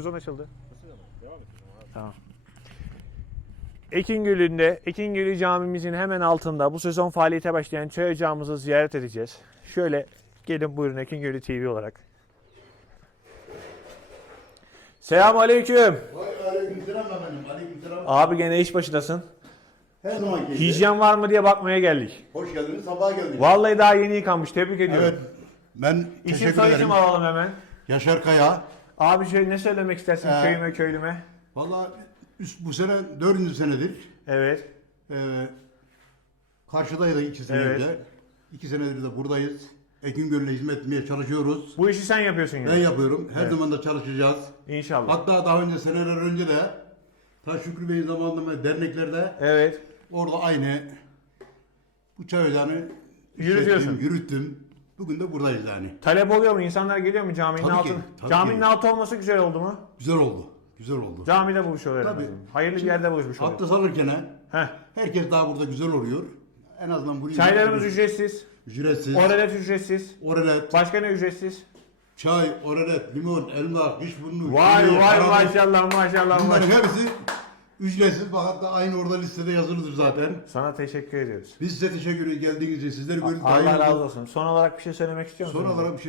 Sezon açıldı. Tamam. Ekingöl'ünde, Ekingöl'ü camimizin hemen altında bu sezon faaliyete başlayan çay ocağımızı ziyaret edeceğiz. Şöyle gelin buyurun Ekingöl'ü TV olarak. Selamun Aleyküm. Vay aleykümselam efendim. Aleykümselam. Abi gene iş başındasın. Her zamanki gibi. Hijyen var mı diye bakmaya geldik. Hoş geldiniz, sabaha geldiniz. Vallahi daha yeni yıkanmış. Tebrik ediyorum. Evet. Ben İsim teşekkür soy ederim. isim alalım hemen. Yaşar Kaya. Abi şöyle ne söylemek istersin Ee, köyüme köylüme? Valla üst- bu sene dördüncü senedir. Evet. Ee, karşıdaydık iki senedir Evet. de. İki senedir de buradayız. Ekingöl'le hizmet etmeye çalışıyoruz. Bu işi sen yapıyorsun Ben yani. yapıyorum. Her zaman da çalışacağız. İnşallah. Hatta daha önce seneler önce de Ta Şükrü Bey'in zamanında derneklerde Evet. orada aynı bu çay ocağını Yürütüyorsun. işlettim, yürüttüm. Bugün de buradayız yani. Talep oluyor mu? İnsanlar geliyor mu caminin Tabii ki, altı? tabii Caminin ki. altı olması güzel oldu mu? Güzel oldu. Güzel oldu. Camide buluşuyorlar. en Tabii. azından. Hayırlı bir yerde buluşmuş oluyor. Abdest alırken Heh. herkes daha burada güzel oluyor. En azından bunu Çaylarımız ücretsiz. ücretsiz. Oralet ücretsiz. Oralet, Başka ne ücretsiz? çay, oralet, limon, elma, Vay şeker, vay karabiber. maşallah maşallah Bunların maşallah. hepsi ücretsiz. Bak hatta aynı orada listede yazılıdır zaten. Sana teşekkür ediyoruz. Biz size teşekkür ederiz geldiğiniz için. Sizleri gördük. Allah razı olsun. Son olarak bir şey söylemek istiyor musun? Son olarak bir şey